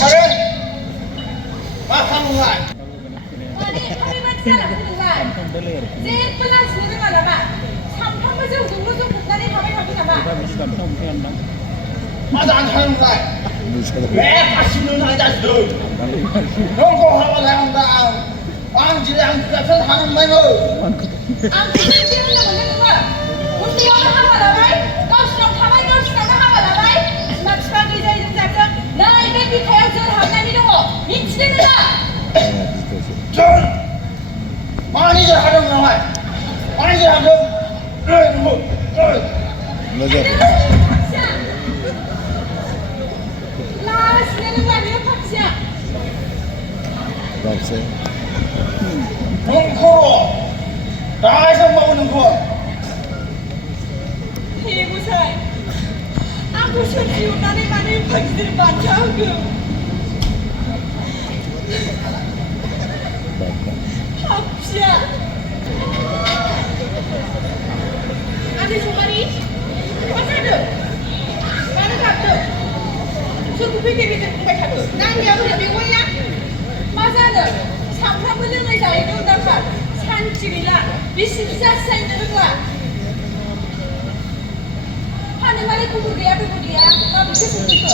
사래? 마하는 날. 아니, 하루만 살아보는 날. 제일뿐한 수는 말아봐. 삼판만 좀 동로 좀 공간에 가면 가고 나봐. 마다 안 하는 날. 왜 다시는 하자 너? 너고 하면 한다. 왕지랑 같은 하는 말로. 안 되는 지는 뭐는 거야? 우리 오늘 하고 나봐. 가시랑 타마이 가시랑 하고 나봐. 마치마 기자이 좀 잡자. 나 이게 비타야 저 하나님 이러고 미치겠다. 전 많이들 하는 날. 많이들 하는 맞아. 라스는 말이야 박시야. 없어요. 동코로 나에서 먹는 거. 해고사이. 아구 설지우 나네 마늘 박시들 많다고. 박시야. 아니 정말이? 맞아도. 나는 가도. 저도 베개비들 공백 가도. 난 여우를 배워야. 맞아도. 삼삼분을 내자 이러다가 산집이라 미식사 사이는 거야. 하는 말에 구구리야 구구리야. 나 밑에 숨기고.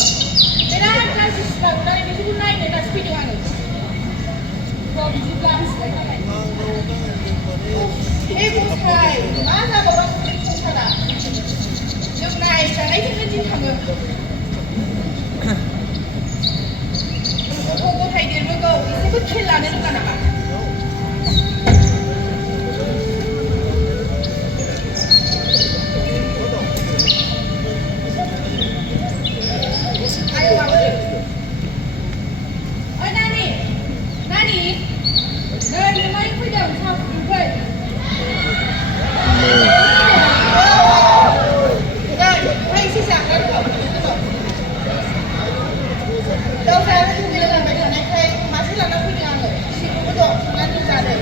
내가 클래스 시라고 나를 밑에 나이 내가 스피드 하는. 너 밑에 클래스 내가 나이. 해고사이. 맞아 뭐라고 살아. 육나이 장나이 생긴 하면. 보고 살기를 보고 이제부터 킬라는 거나 봐. 아유 아버지. 나니. 너는 많이 풀자 사고 불. Hãy chia sẻ các bạn đâu ra cái thông tin là mấy thằng này hay mà sẽ là nó quy định rồi chỉ có độ là như ra đây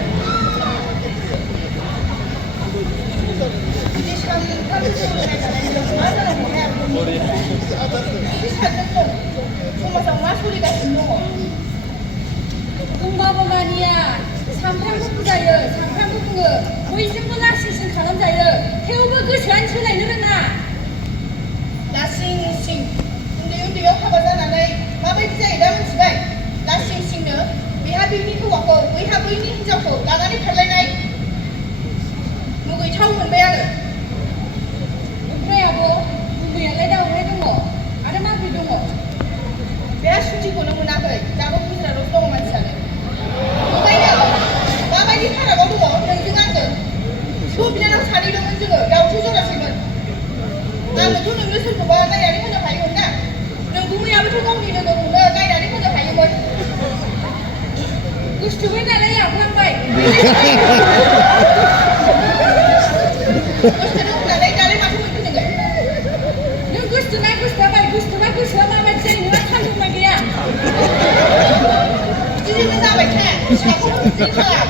đi sang các cái chỗ này cả này được quá là một em đi sang cái chỗ không mà dòng mắt đi cái gì đâu 공바보만이야 삼팔국부자여 삼팔국부 보이신분아 시신 가람자여 태우버 그 전철에 늘어나 라싱싱 근데 하고 자나네 마바이자 이라면 지가 라싱싱너 위하비니 그거고 위하비니 hinजावखौ लानानै खारलायनाय मुगै थाव मोनबाय आङो ओमफ्राय आब' मुगैयालाय दाउलाय दङ आरो माबोरै दङ बे सुटिखौनो मोनाखै दाबो गुजरातआव दङ मानसियानो ओंखायनो माबायदि फारागाव दङ नोंजों आंजों बिब' बिनानाव सानैदोंमोन जोङो दाउथु जरासेमोन आंनोथ' नोंनो सोरखौबा नायनानै होनो हायोमोन ना नोंगुमैयाबोथ' गावनि लोगोखौनो नायनानै होनो हायोमोन गुस्थुबाय नालाय आंफ्लांबाय गुस्थुदों होननानै दालाय माथो मोनखो नोङो नों गुस्थुना गुस्थुबाय गुस्थुबा गोसोआ माबायदि जायो नोंहा सानदुंना गैया बिदिनो जाबाय था फिसाखौ बिदि खालाम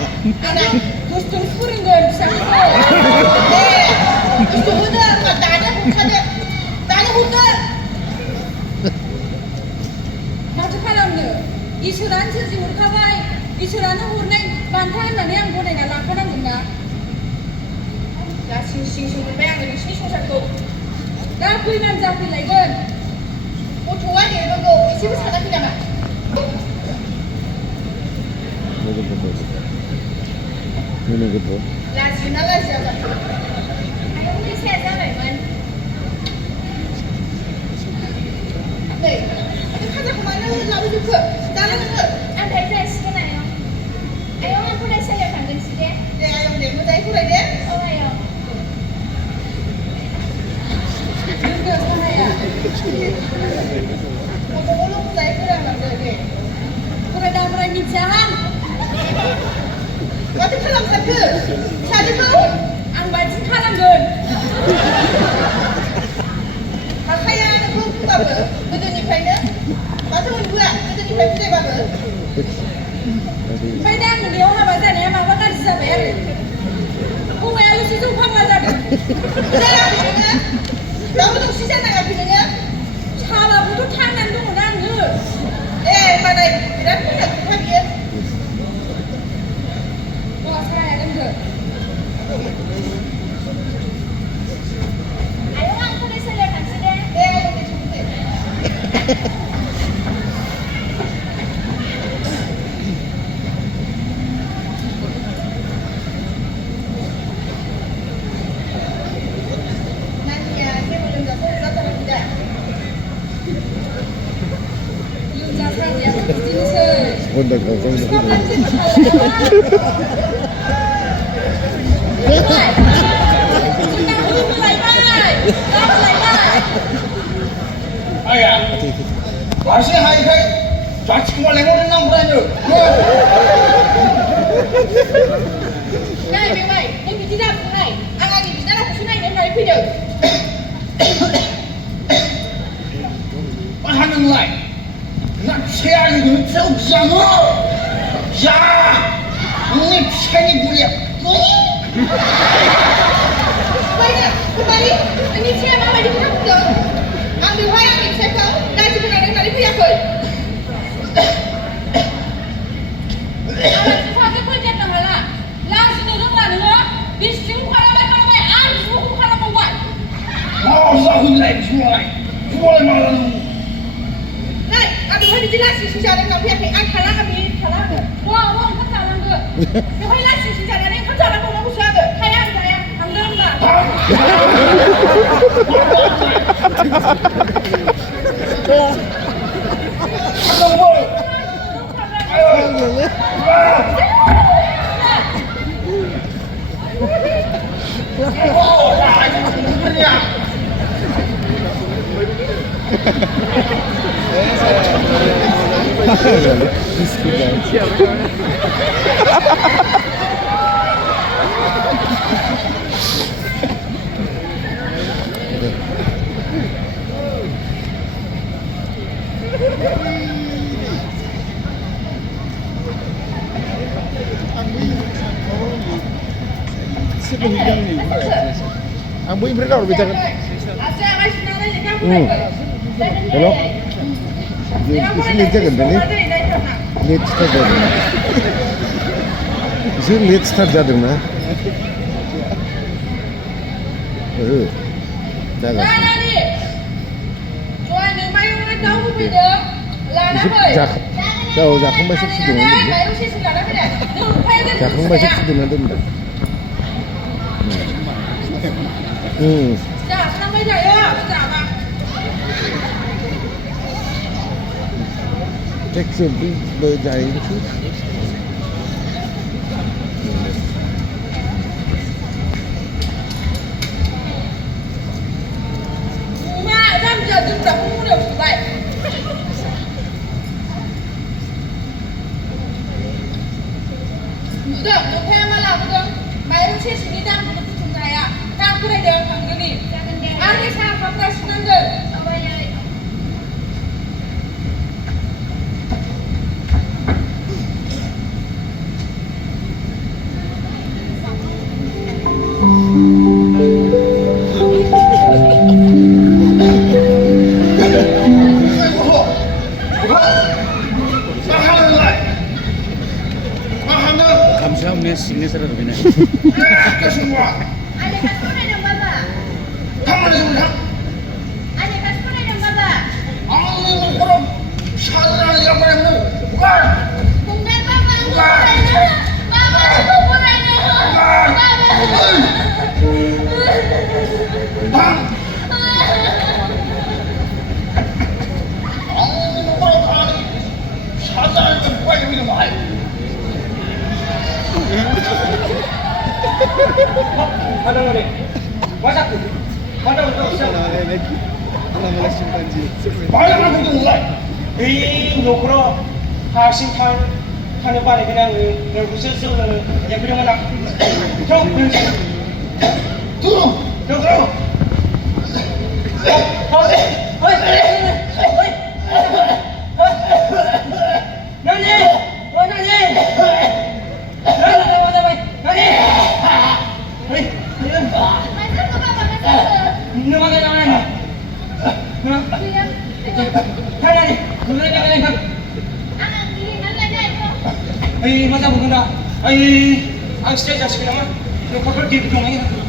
आंना गुस्थु फोरोंगोन फिसाखौ गुस्थु होदो होनबा दानो हमखादो दानो हमदो माथो खालामनो इसोरानो सोरजिहरखाबाय इसोरानो हरनाय बान्था होननानै आं गनायना लाखानांगोन ना दा सिं सिं मोनबाय आङो नोंसिनि संसारखौ दा फैनानै जाफैलायगोन गथ'आ देरनांगौ एसेबो सानाखै नामा लाजियोना लाजिया जाखो आयौ बैसोआ जाबायमोन नै बे खाजाखौ मानो लाबोजोबखो दानो नोङो आं दायो जासिगोन आयौ आयौ आं फरायसालियाव थांगोनसै दे आयौ दे मोजाङै फराय दे औ आयौ लोगो साहाया गथ'खौल' मोजाङै फोरोंलांदो दे फरायदा फराय मिथियाहां माथो खालामथारखो फिसाजोखौ आं बायदि खालामगोन हाखाया नोंखौ बुंबाबो गोदोनिफ्रायनो माथो मोनबोआ गोदोनिफ्राय बुजायबाबो ओमफ्राय दा आं उन्दैयाव हाबा जानाया माबा गाज्रि जाबाय आरो हौवायाल'सो जौ फाग्ला जादों जायाखै नोङो रावबो दंसि जानाङाखै नोङो सालाबोथ' थांनानै दङना आङो đây, birat punya kita dia. Oh, saya ada ke? Ayo aku dah selesai kan sudah. Ayo kita cuba. Nanti ya, saya belum dapat atau tidak. Belum dapat ya, ini saya. Onda kalsam da. Ayah, masih hai hai. Cacing malah mau nang berani. Này mày mày, em bị ra cái này, anh bị ra cái này em nói bây giờ. Mà hắn đừng lại. Nãy xe đi đứng sau giang hồ. Ya, ini xe đi gulia. Baiklah, kembali. Ini siapa mama di mana pun. Ambil wayang ini saya kau, dah sebenarnya dari pihak kau. Sakit pun jangan halah. Langsung duduk mana? Bising kalau mai, aku kalau buat. Mau sahun lagi semua. Semua malam. Này, ambil wayang dijelasin secara dengan pihak ini. Kalah ke? Wah, kan jalan ke. Yang wayang secara ini kan jalan kau mau usaha ke? Sayang, ambil enggak? Aku mau. Ayo. Oh, ya. Ang buhay mereka udah bicara. Asyik masih nanya ni kamu. Hello? Isini jagan deh. Late start jagan. Isini late start jagan na. Jagan. Mana ni? Cuan ni mai orang tahu beda. Lana boy. Jauh jakang masuk situ Lana nanti. mai usi sudah beda. Jakang masuk situ nanti. Dah, sampai dah ya. Dah, Pak. Cek sih berjaya itu. Mak, dah jadi dah muda baik. Muda, tu malah muda. Mai usi sini dah muda tu saya. Tak boleh dia orang ni. Ada saya fakta senang. Kamsahamnya sini serah begini. Ke semua. Ada kasut ada baba. Kamu ada semua. Ada kasut ada baba. Ang kurang salah yang mana? Bukan. Bukan baba, bukan. Baba, bukan. Bang. Ang kurang kali salah yang buat minum air. Ada lagi. Masak tu. Mana untuk siapa? Banyak orang itu mulai. Nukro hasil kan apa ni kena ngerusak sebelum yang punya mana? Jom, Turun. nukro. Hoi, Nani, oh Nani. Nani. Hei, Masuk ke baba, masuk ke. ni mana ni? Mana ni? Mana ni? Mana ni? Angah 아이 맞아 먹는다. 아이 안 진짜 이 자식이 나만 너 그걸 뒤에 동행이야.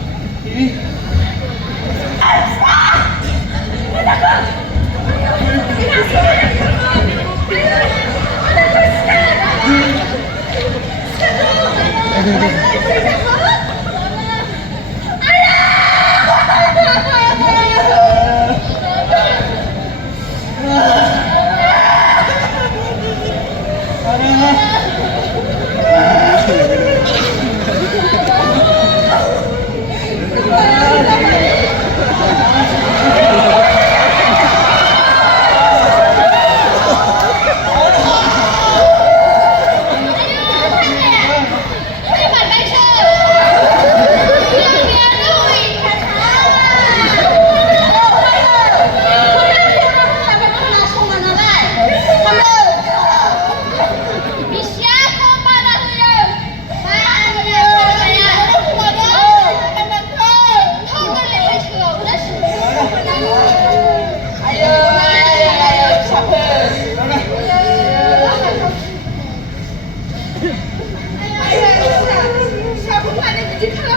Siapa pada biji kalam